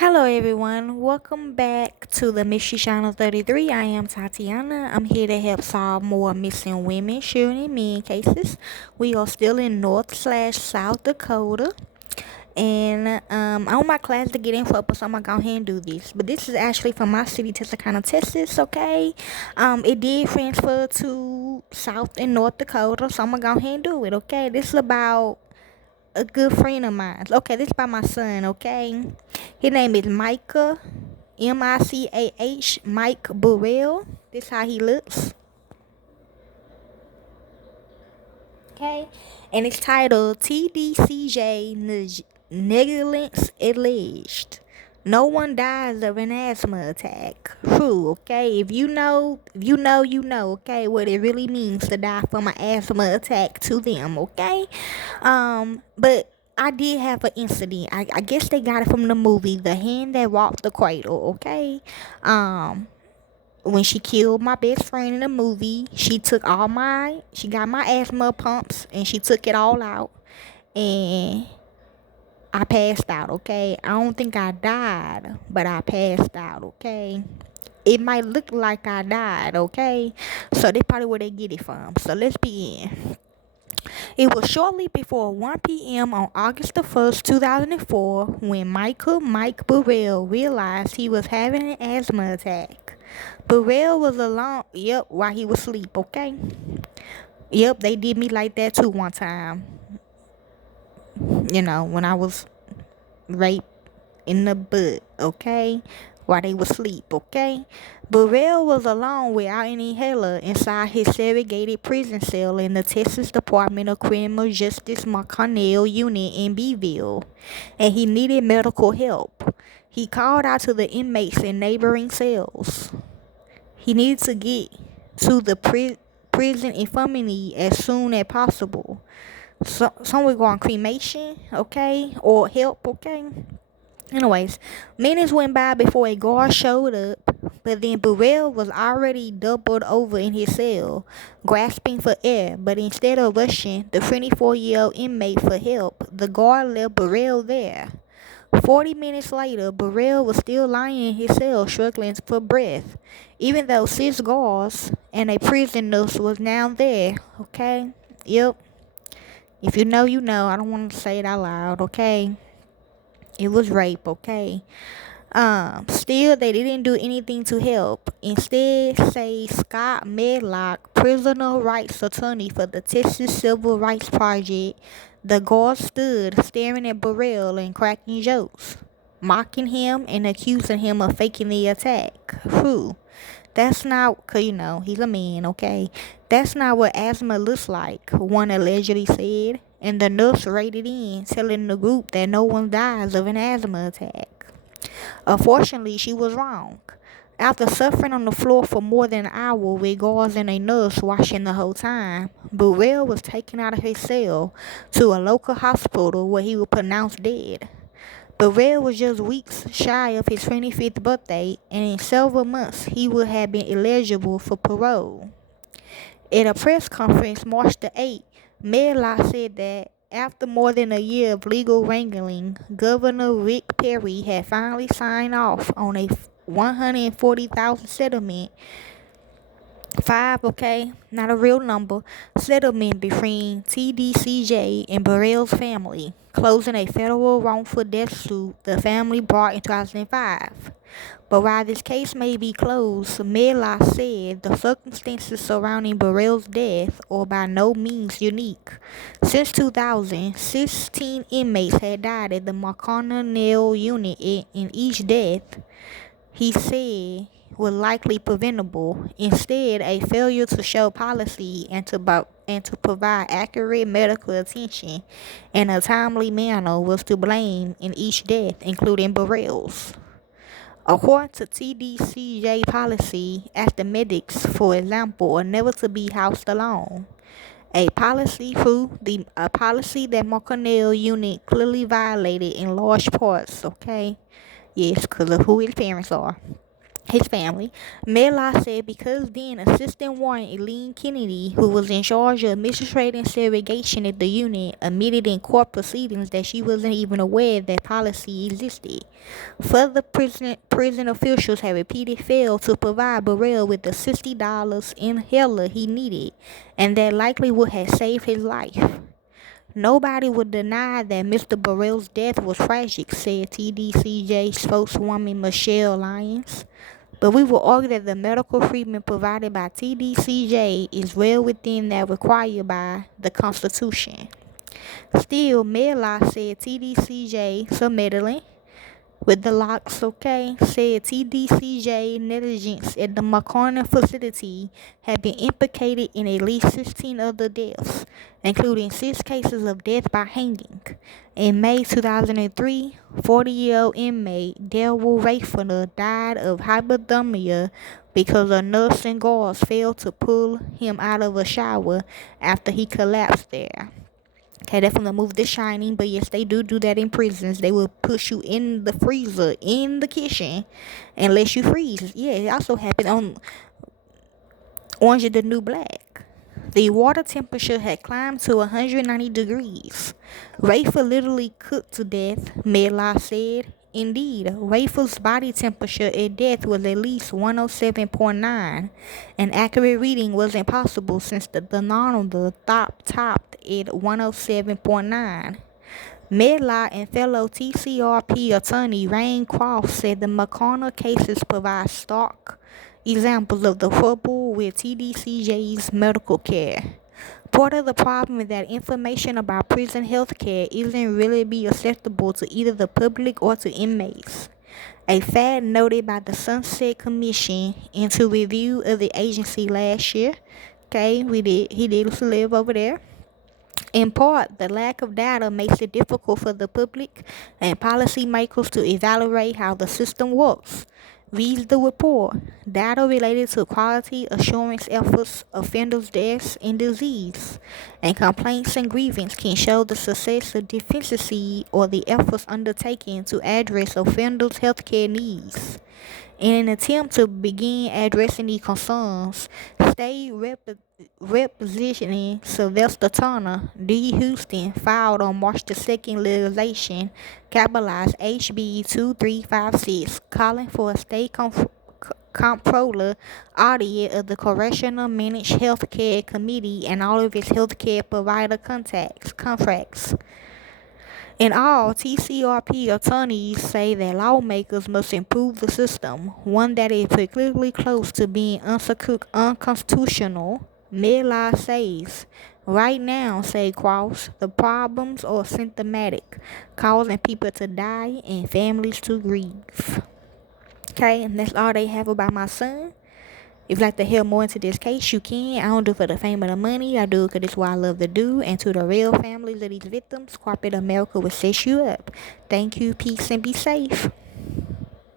Hello everyone, welcome back to the Mystery Channel 33. I am Tatiana. I'm here to help solve more missing women, children, and men cases. We are still in North/South Dakota. And I want my class to get in focus, so I'm gonna go ahead and do this. But this is actually from my city, Texarkana, Texas, okay? It did transfer to South and North Dakota, so I'm gonna go ahead and do it, okay? This is about a good friend of mine. Okay, this is by my son, okay? His name is Micah, Micah, Mike Burrell. This how he looks. Okay? And it's titled TDCJ Negligence Alleged. No one dies of an asthma attack. True, okay? If you know, you know, okay, what it really means to die from an asthma attack to them, okay? But I did have an incident. I guess they got it from the movie The Hand That Walked the Cradle, okay? When she killed my best friend in the movie, she got my asthma pumps and she took it all out, and I passed out, okay? I don't think I died, but I passed out, okay? It might look like I died, okay? So that's probably where they get it from. So let's begin. It was shortly before 1 p.m. on August the 1st, 2004, when Mike Burrell realized he was having an asthma attack. Burrell was alone, while he was asleep, okay? Yep, they did me like that too one time. When I was raped in the butt, okay? While they was asleep, okay? Burrell was alone without any inhaler inside his segregated prison cell in the Texas Department of Criminal Justice McConnell unit in Beeville, and he needed medical help. He called out to the inmates in neighboring cells. He needed to get to the prison infirmary as soon as possible. Some would go on cremation, okay, or help, okay. Anyways, minutes went by before a guard showed up, but then Burrell was already doubled over in his cell, grasping for air. But instead of rushing the 24-year-old inmate for help, the guard left Burrell there. 40 minutes later, Burrell was still lying in his cell, struggling for breath, even though 6 guards and a prison nurse was now there, okay? Yep. If you know, you know. I don't want to say it out loud, okay? It was rape, okay? Still, they didn't do anything to help. Instead, say Scott Medlock, prisoner rights attorney for the Texas Civil Rights Project, the guard stood staring at Burrell and cracking jokes, mocking him and accusing him of faking the attack. Whew. That's not, cause he's a man, okay? That's not what asthma looks like, one allegedly said, and the nurse rated in, telling the group that no one dies of an asthma attack. Unfortunately, she was wrong. After suffering on the floor for more than an hour with guards and a nurse watching the whole time, Burrell was taken out of his cell to a local hospital where he was pronounced dead. Burrell was just weeks shy of his 25th birthday, and in several months he would have been eligible for parole. At a press conference March the 8th, Medlock said that after more than a year of legal wrangling, Governor Rick Perry had finally signed off on a $140,000 settlement. Five, okay, not a real number, settlement between TDCJ and Burrell's family, closing a federal wrongful death suit the family brought in 2005. But while this case may be closed, Medlock said the circumstances surrounding Burrell's death are by no means unique. Since 2000, 16 inmates had died at the McConnell unit, in each death, he said, was likely preventable. Instead, a failure to show policy and to provide accurate medical attention in a timely manner was to blame in each death, including Burrell's. According to TDCJ policy, medics, for example, are never to be housed alone. A policy that McConnell unit clearly violated in large parts, okay? Yes, because of who his parents are. his family. Medlock said because then Assistant Warden Eileen Kennedy, who was in charge of administrating segregation at the unit, admitted in court proceedings that she wasn't even aware that policy existed. Further, prison officials had repeatedly failed to provide Burrell with the $60 inhaler he needed, and that likely would have saved his life. Nobody would deny that Mr. Burrell's death was tragic, said TDCJ spokeswoman Michelle Lyons. But we will argue that the medical treatment provided by TDCJ is well within that required by the Constitution. Still, Medlock said TDCJ submitted with the locks, okay, said TDCJ negligence at the McCorner facility had been implicated in at least 16 other deaths, including 6 cases of death by hanging. In May 2003, 40-year-old inmate Darrell Rayford died of hypothermia because a nurse and guards failed to pull him out of a shower after he collapsed there. Okay, that's from the movie The Shining, but yes, they do that in prisons. They will push you in the freezer, in the kitchen, and let you freeze. Yeah, it also happened on Orange is the New Black. The water temperature had climbed to 190 degrees. Rayford literally cooked to death, Medlock said. Indeed, Rayford's body temperature at death was at least 107.9. An accurate reading was impossible since the thermometer topped at 107.9. Medlock and fellow TCRP attorney Rain Croft said the McConnell cases provide stark examples of the trouble with TDCJ's medical care. Part of the problem is that information about prison health care isn't really be acceptable to either the public or to inmates. A fact noted by the Sunset Commission into review of the agency last year. Okay, he did live over there. In part, the lack of data makes it difficult for the public and policymakers to evaluate how the system works. Reads the report. Data related to quality assurance efforts, offenders' deaths, and disease, and complaints and grievance can show the success or deficiency or the efforts undertaken to address offenders' healthcare needs. In an attempt to begin addressing these concerns, State Representative Sylvester Turner, D. Houston, filed on March the 2nd legislation, capitalized HB 2356, calling for a state comptroller audit of the Correctional Managed Health Care Committee and all of its healthcare provider contracts. In all, TCRP attorneys say that lawmakers must improve the system, one that is particularly close to being unconstitutional. Medlock says, right now, say Cross, the problems are symptomatic, causing people to die and families to grieve. Okay, and that's all they have about my son. If you'd like to hear more into this case, you can. I don't do it for the fame or the money. I do it because it's what I love to do. And to the real families of these victims, corporate America will set you up. Thank you, peace, and be safe.